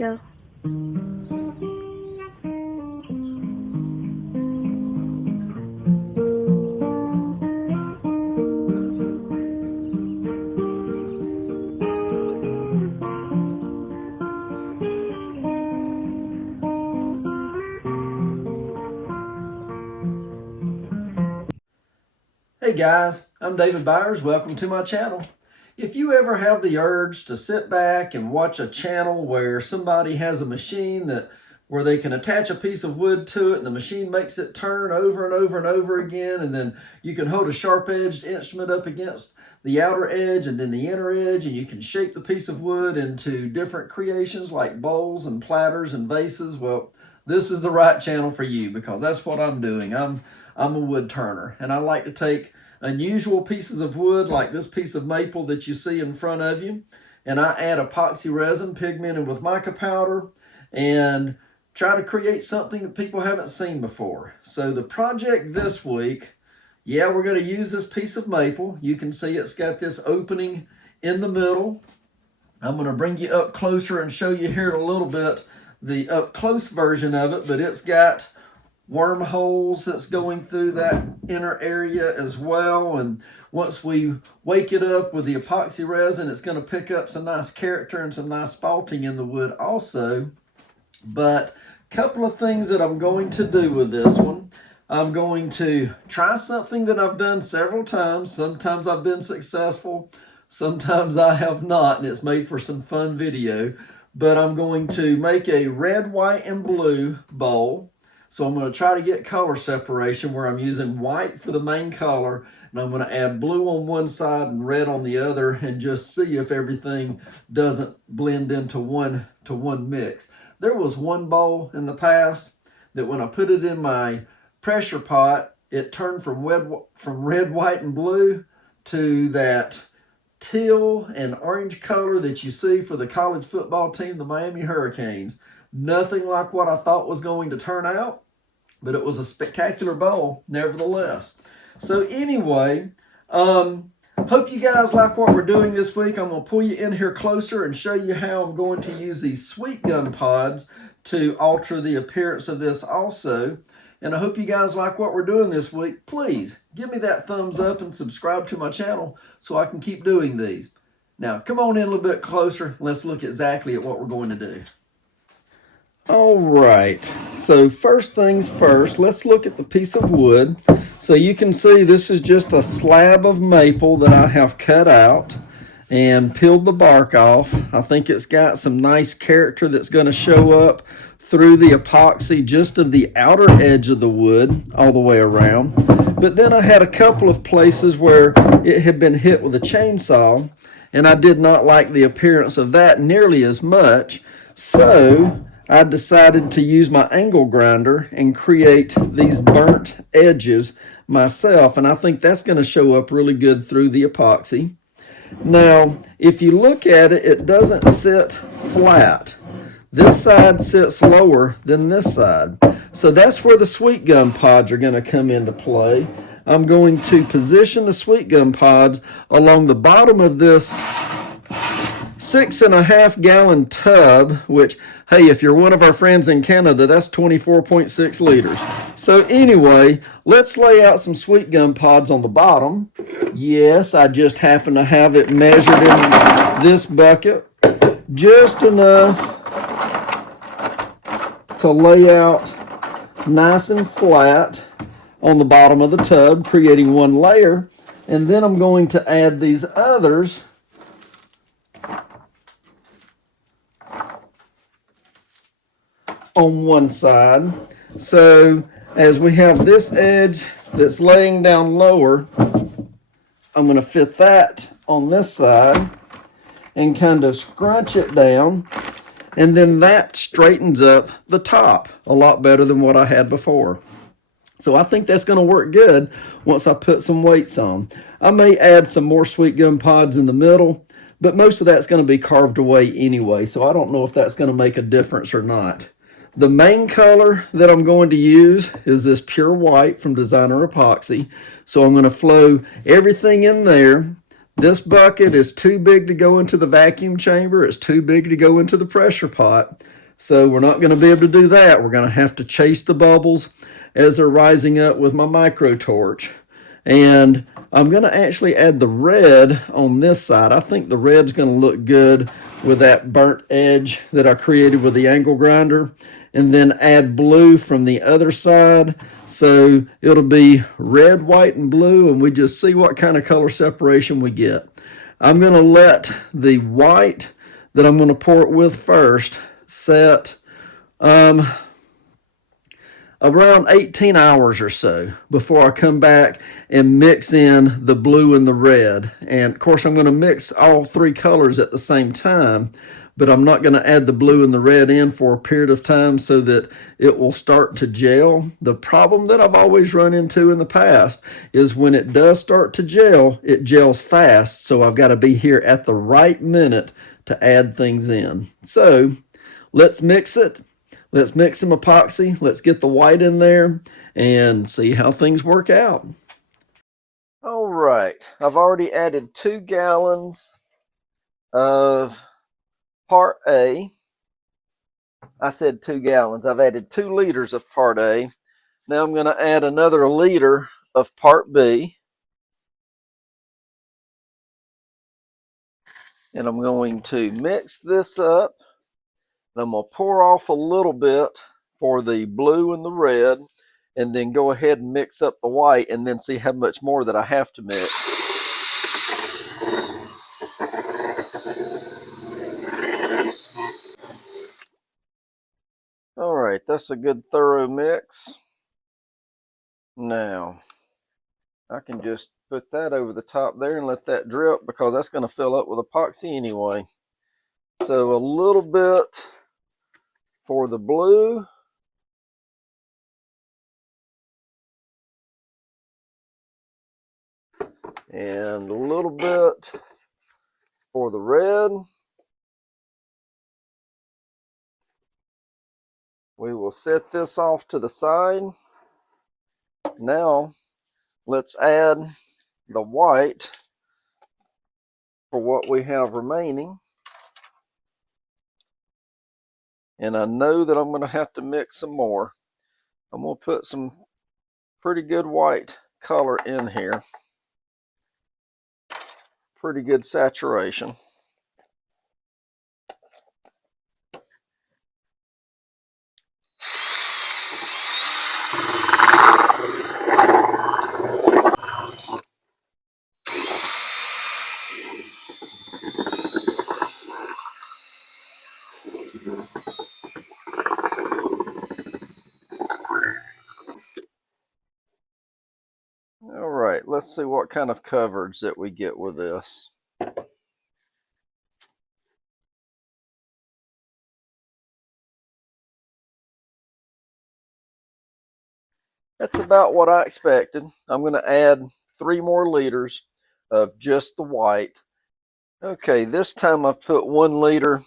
Go. Hey guys, I'm David Byers. Welcome to my channel. If you ever have the urge to sit back and watch a channel where somebody has a machine where they can attach a piece of wood to it and the machine makes it turn over and over and over again, and then you can hold a sharp-edged instrument up against the outer edge and then the inner edge, and you can shape the piece of wood into different creations like bowls and platters and vases, well, this is the right channel for you because that's what I'm doing. I'm a wood turner, and I like to take unusual pieces of wood like this piece of maple that you see in front of you, and I add epoxy resin pigmented with mica powder and try to create something that people haven't seen before. So the project this week, yeah, we're going to use this piece of maple. You can see it's got this opening in the middle. I'm going to bring you up closer and show you here in a little bit the up close version of it, but it's got wormholes that's going through that inner area as well, and once we wake it up with the epoxy resin, it's going to pick up some nice character and some nice spalting in the wood also. But a couple of things that I'm going to do with this one. I'm going to try something that I've done several times. Sometimes I've been successful, sometimes I have not, and it's made for some fun video. But I'm going to make a red, white, and blue bowl. So I'm going to try to get color separation where I'm using white for the main color, and I'm going to add blue on one side and red on the other, and just see if everything doesn't blend into one mix. There was one bowl in the past that when I put it in my pressure pot, it turned from red, white, and blue to that teal and orange color that you see for the college football team, the Miami Hurricanes. Nothing like what I thought was going to turn out, but it was a spectacular bowl nevertheless. So anyway, hope you guys like what we're doing this week. I'm going to pull you in here closer and show you how I'm going to use these sweet gum pods to alter the appearance of this also. And I hope you guys like what we're doing this week. Please give me that thumbs up and subscribe to my channel so I can keep doing these. Now come on in a little bit closer. Let's look exactly at what we're going to do. All right, so first things first, let's look at the piece of wood. So you can see this is just a slab of maple that I have cut out and peeled the bark off. I think it's got some nice character that's going to show up through the epoxy just of the outer edge of the wood all the way around. But then I had a couple of places where it had been hit with a chainsaw, and I did not like the appearance of that nearly as much. So I decided to use my angle grinder and create these burnt edges myself, and I think that's going to show up really good through the epoxy. Now, if you look at it, it doesn't sit flat. This side sits lower than this side. So that's where the sweet gum pods are going to come into play. I'm going to position the sweet gum pods along the bottom of this 6.5 gallon tub, which, hey, if you're one of our friends in Canada, that's 24.6 liters. So anyway, let's lay out some sweet gum pods on the bottom. Yes, I just happen to have it measured in this bucket, just enough to lay out nice and flat on the bottom of the tub, creating one layer. And then I'm going to add these others on one side. So as we have this edge that's laying down lower, I'm going to fit that on this side and kind of scrunch it down, and then that straightens up the top a lot better than what I had before. So I think that's going to work good once I put some weights on. I may add some more sweet gum pods in the middle, but most of that's going to be carved away anyway, so I don't know if that's going to make a difference or not. The main color that I'm going to use is this pure white from Designer Epoxy. So I'm going to flow everything in there. This bucket is too big to go into the vacuum chamber. It's too big to go into the pressure pot. So we're not going to be able to do that. We're going to have to chase the bubbles as they're rising up with my micro torch. And I'm going to actually add the red on this side. I think the red's going to look good with that burnt edge that I created with the angle grinder. And then add blue from the other side. So it'll be red, white, and blue, and we just see what kind of color separation we get. I'm going to let the white that I'm going to pour it with first set around 18 hours or so before I come back and mix in the blue and the red. And of course, I'm going to mix all three colors at the same time, but I'm not going to add the blue and the red in for a period of time so that it will start to gel. The problem that I've always run into in the past is when it does start to gel, it gels fast. So I've got to be here at the right minute to add things in. So let's mix it. Let's mix some epoxy. Let's get the white in there and see how things work out. All right, I've already added 2 gallons of part A. I said 2 gallons. I've added 2 liters of part A. Now I'm going to add another liter of part B. And I'm going to mix this up. I'm going to pour off a little bit for the blue and the red, and then go ahead and mix up the white and then see how much more that I have to mix. All right, that's a good thorough mix. Now, I can just put that over the top there and let that drip because that's going to fill up with epoxy anyway. So a little bit for the blue. And a little bit for the red. We will set this off to the side. Now, let's add the white for what we have remaining. And I know that I'm going to have to mix some more. I'm going to put some pretty good white color in here. Pretty good saturation. All right, let's see what kind of coverage that we get with this. That's about what I expected. I'm going to add 3 more liters of just the white. Okay, this time I've put 1 liter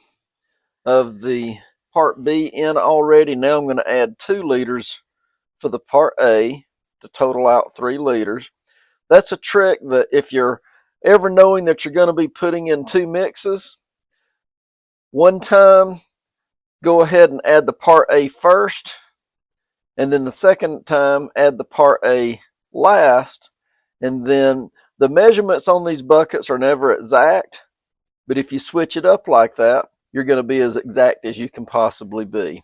of the part B in already. Now I'm going to add 2 liters for the part A to total out 3 liters. That's a trick that if you're ever knowing that you're going to be putting in 2 mixes, one time go ahead and add the part A first, and then the second time add the part A last. And then the measurements on these buckets are never exact, but if you switch it up like that, you're going to be as exact as you can possibly be.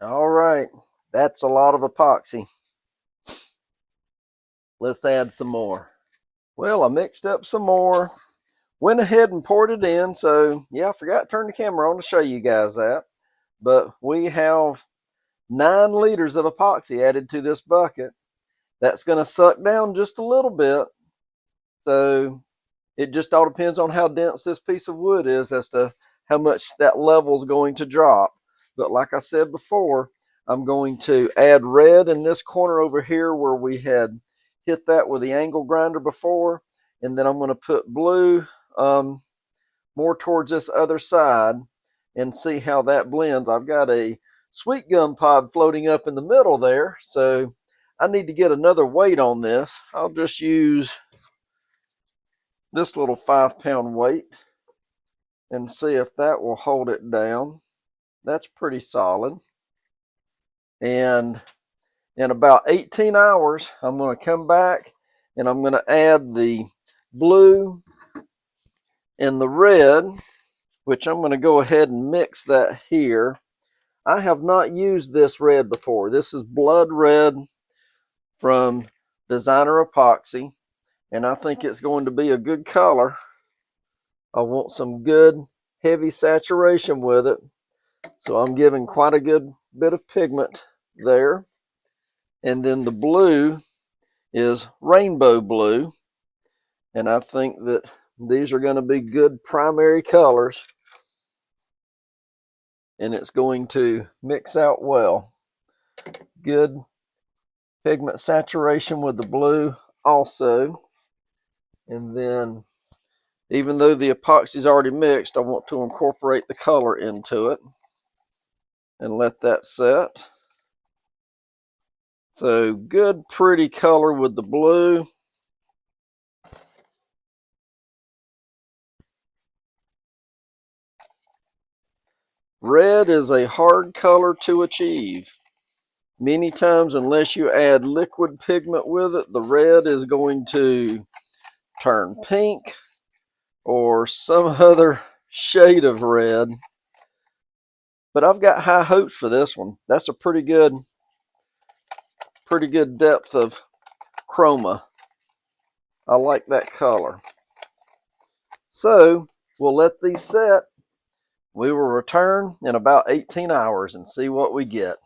All right, that's a lot of epoxy. Let's add some more. Well, I mixed up some more, went ahead and poured it in. So yeah, I forgot to turn the camera on to show you guys that. But we have 9 liters of epoxy added to this bucket. That's going to suck down just a little bit. So it just all depends on how dense this piece of wood is as to how much that level is going to drop. But like I said before, I'm going to add red in this corner over here where we had hit that with the angle grinder before. And then I'm going to put blue more towards this other side and see how that blends. I've got a sweet gum pod floating up in the middle there, so I need to get another weight on this. I'll just use this little 5-pound weight and see if that will hold it down. That's pretty solid. And in about 18 hours, I'm going to come back and I'm going to add the blue and the red, which I'm going to go ahead and mix that here. I have not used this red before. This is blood red from Designer Epoxy, and I think it's going to be a good color. I want some good heavy saturation with it, so I'm giving quite a good bit of pigment there. And then the blue is rainbow blue, and I think that these are going to be good primary colors, and it's going to mix out well. Good pigment saturation with the blue also. And then, even though the epoxy is already mixed, I want to incorporate the color into it and let that set. So good pretty color with the blue. Red is a hard color to achieve. Many times, unless you add liquid pigment with it, the red is going to turn pink or some other shade of red. But I've got high hopes for this one. That's a pretty good depth of chroma. I like that color. So we'll let these set. We will return in about 18 hours and see what we get.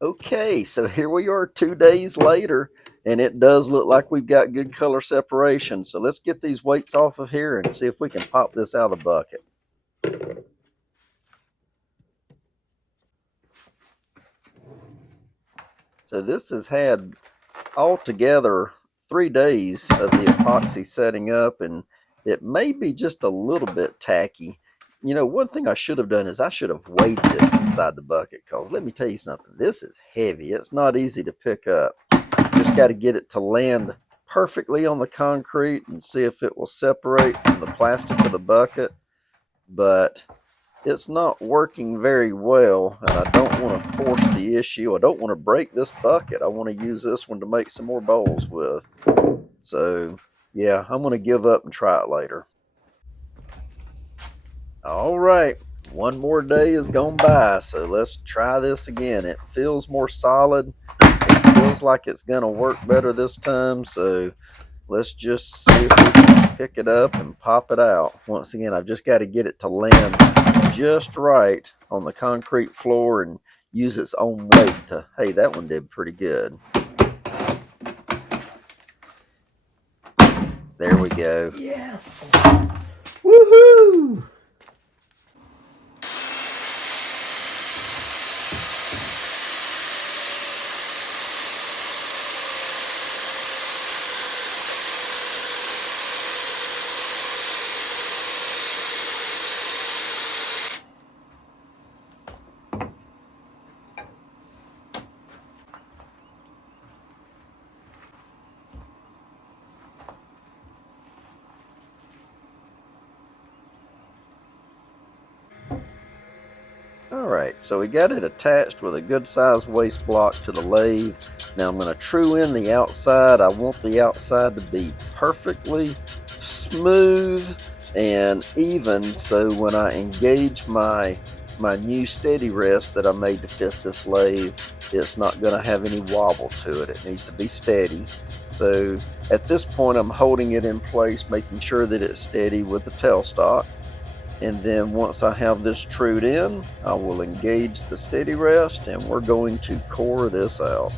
Okay, so here we are 2 days later, and it does look like we've got good color separation. So let's get these weights off of here and see if we can pop this out of the bucket. So this has had altogether 3 days of the epoxy setting up, and it may be just a little bit tacky. You know, one thing I should have done is I should have weighed this inside the bucket, because let me tell you something, this is heavy. It's not easy to pick up. Just got to get it to land perfectly on the concrete and see if it will separate from the plastic of the bucket. But it's not working very well, and I don't want to force the issue. I don't want to break this bucket. I want to use this one to make some more bowls with. So yeah, I'm going to give up and try it later. All right, one more day has gone by, so let's try this again. It feels more solid. It feels like it's going to work better this time, so let's just see if we can pick it up and pop it out. Once again, I've just got to get it to land just right on the concrete floor and use its own weight to, hey, that one did pretty good. There we go. Yes! Woohoo! Alright, so we got it attached with a good sized waste block to the lathe. Now I'm going to true in the outside. I want the outside to be perfectly smooth and even, so when I engage my new steady rest that I made to fit this lathe, it's not going to have any wobble to it. It needs to be steady. So at this point I'm holding it in place, making sure that it's steady with the tailstock. And then once I have this trued in, I will engage the steady rest and we're going to core this out.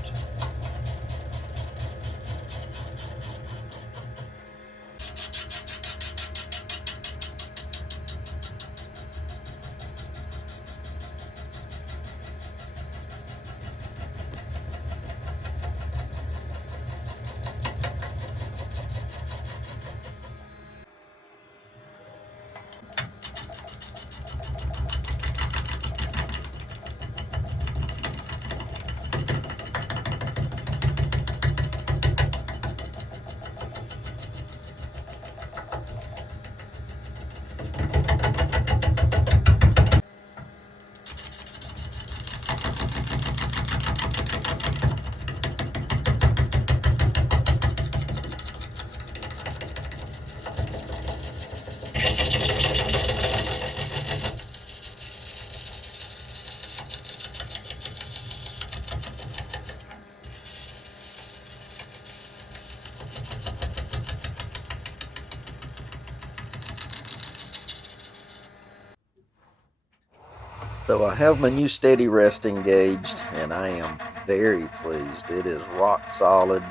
So I have my new steady rest engaged and I am very pleased. It is rock solid.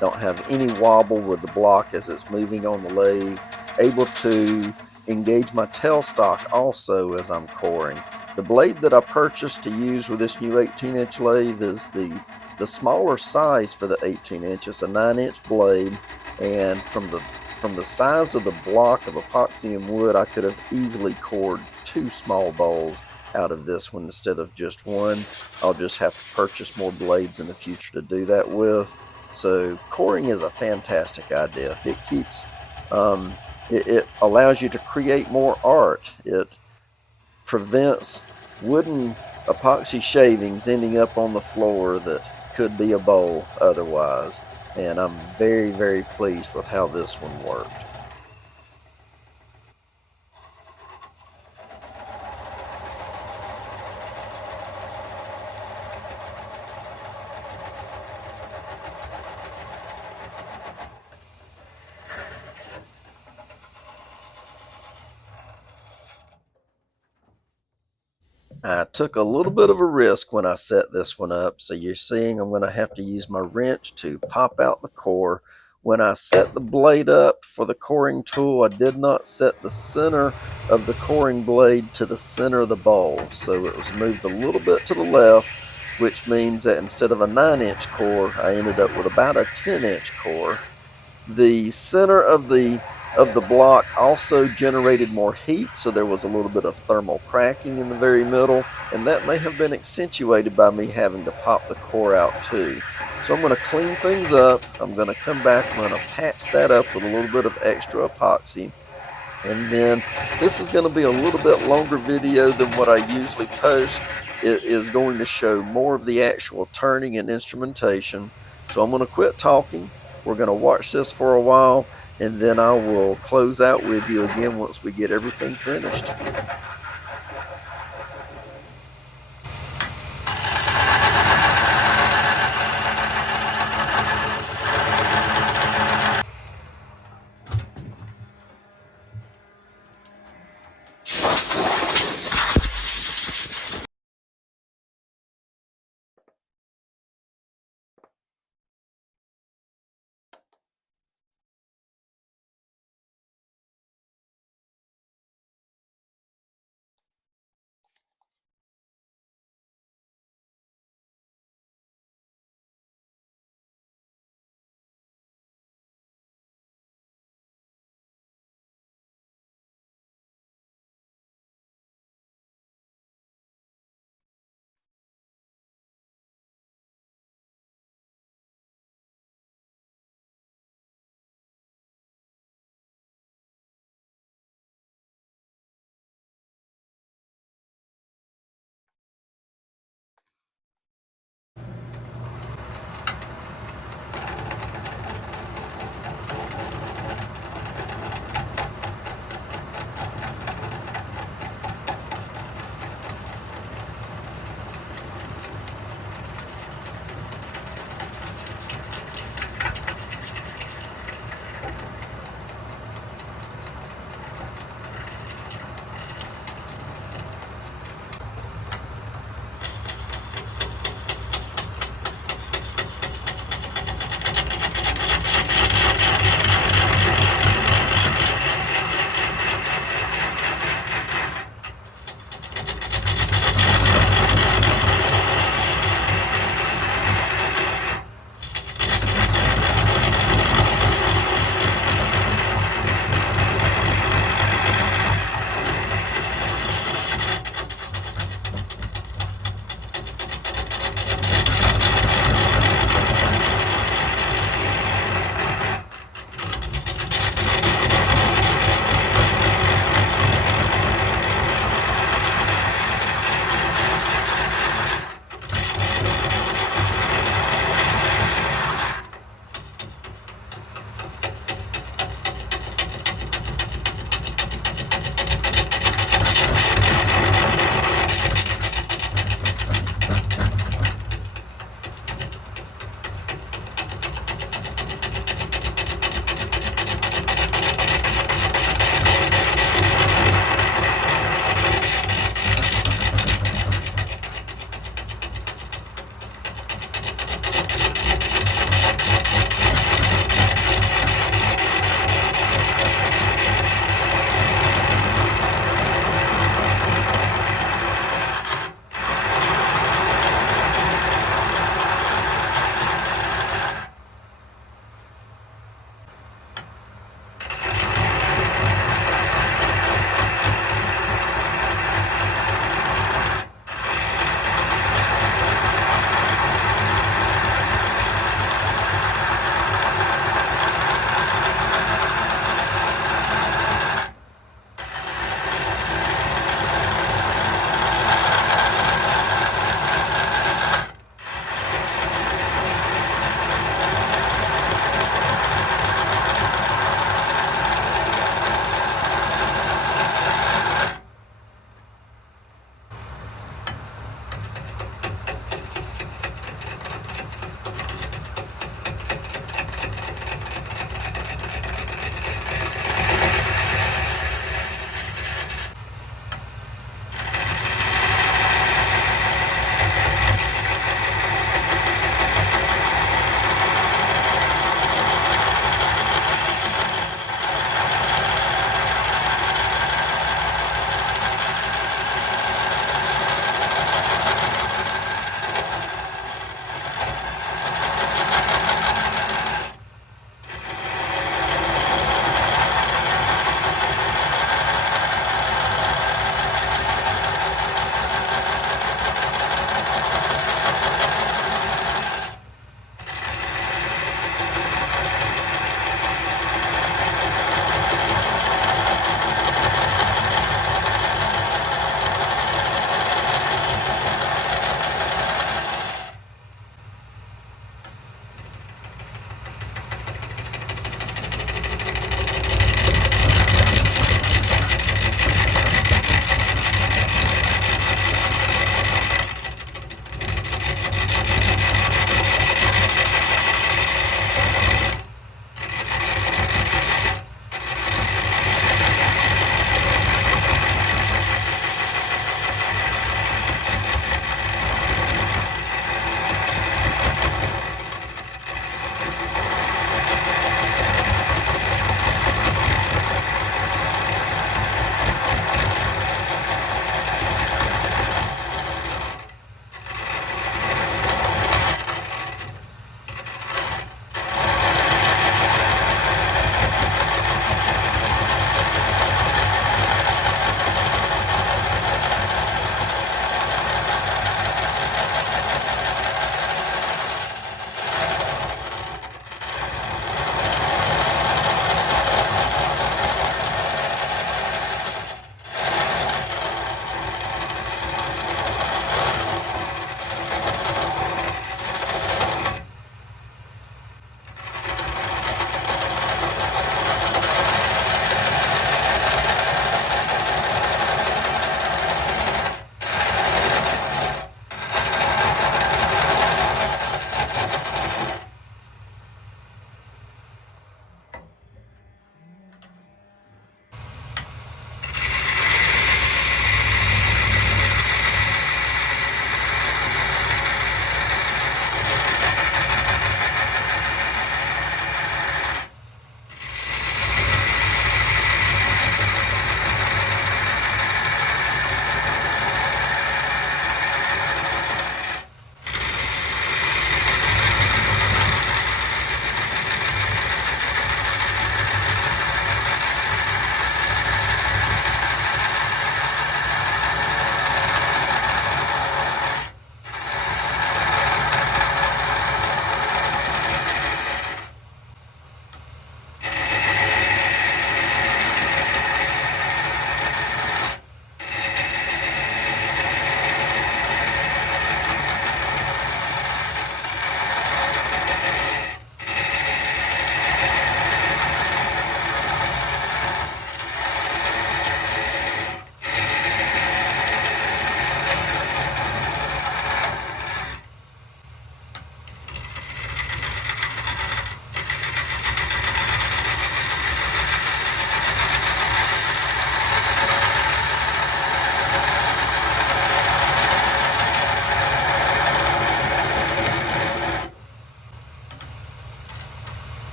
Don't have any wobble with the block as it's moving on the lathe. Able to engage my tailstock also as I'm coring. The blade that I purchased to use with this new 18-inch lathe is the smaller size for the 18-inch. It's a 9-inch blade, and from the size of the block of epoxy and wood, I could have easily cored 2 small bowls out of this one instead of just one. I'll just have to purchase more blades in the future to do that with. So coring is a fantastic idea. It keeps it allows you to create more art. It prevents wooden epoxy shavings ending up on the floor that could be a bowl otherwise. And I'm very, very pleased with how this one worked. I took a little bit of a risk when I set this one up, so you're seeing I'm going to have to use my wrench to pop out the core. When I set the blade up for the coring tool, I did not set the center of the coring blade to the center of the bowl, so it was moved a little bit to the left, which means that instead of a 9-inch core, I ended up with about a 10-inch core. The center of the block also generated more heat, so there was a little bit of thermal cracking in the very middle, and that may have been accentuated by me having to pop the core out too. So I'm going to clean things up. I'm going to come back, I'm going to patch that up with a little bit of extra epoxy. And then this is going to be a little bit longer video than what I usually post. It is going to show more of the actual turning and instrumentation. So I'm going to quit talking. We're going to watch this for a while, and then I will close out with you again once we get everything finished.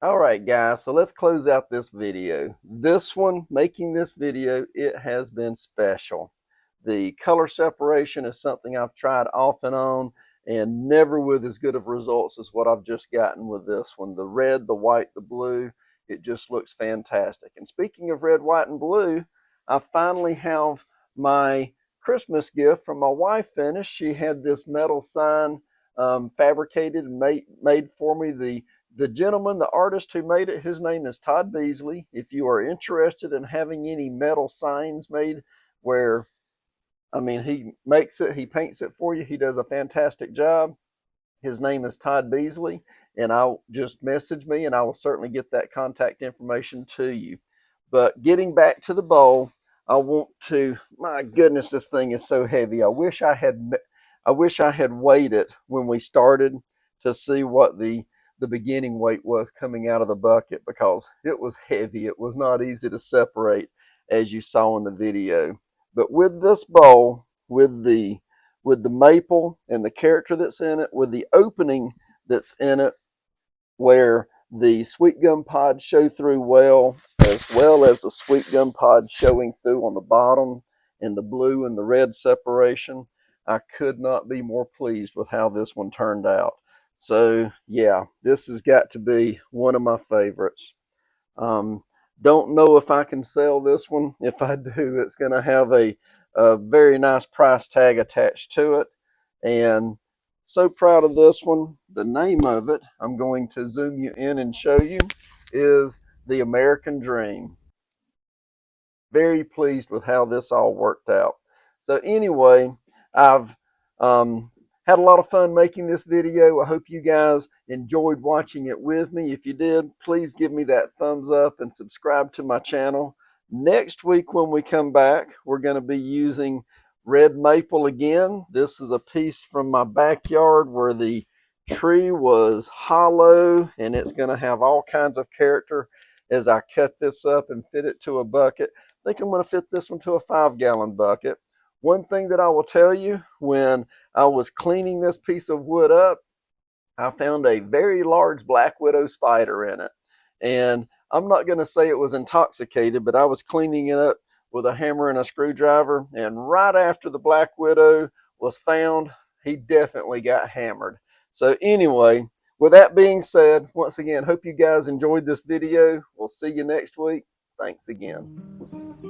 All right, guys, so let's close out this video. This one, making this video, it has been special. The color separation is something I've tried off and on and never with as good of results as what I've just gotten with this one. The red, the white, the blue, it just looks fantastic. And speaking of red, white, and blue, I finally have my Christmas gift from my wife finished. She had this metal sign fabricated and made for me. The gentleman, the artist who made it, his name is Todd Beasley. If you are interested in having any metal signs made where, I mean, he makes it, he paints it for you, he does a fantastic job. His name is Todd Beasley, and I'll just message me and I will certainly get that contact information to you. But getting back to the bowl, I want to, my goodness, this thing is so heavy. I wish I had weighed it when we started to see what the beginning weight was coming out of the bucket, because it was heavy. It was not easy to separate, as you saw in the video. But with this bowl, with the maple and the character that's in it, with the opening that's in it, where the sweet gum pods show through well as the sweet gum pods showing through on the bottom, and the blue and the red separation. I could not be more pleased with how this one turned out. So yeah, this has got to be one of my favorites. Um, don't know if I can sell this one. If I do, it's going to have a very nice price tag attached to it. And so proud of this one. The name of it, I'm going to zoom you in and show you, is The American Dream. Very pleased with how this all worked out. So anyway, I've had a lot of fun making this video. I hope you guys enjoyed watching it with me. If you did, please give me that thumbs up and subscribe to my channel. Next week when we come back, we're going to be using red maple again. This is a piece from my backyard where the tree was hollow, and it's going to have all kinds of character as I cut this up and fit it to a bucket. I think I'm going to fit this one to a 5-gallon bucket. One thing that I will tell you, when I was cleaning this piece of wood up, I found a very large black widow spider in it. And I'm not going to say it was intoxicated, but I was cleaning it up with a hammer and a screwdriver. And right after the black widow was found, he definitely got hammered. So anyway, with that being said, once again, hope you guys enjoyed this video. We'll see you next week. Thanks again.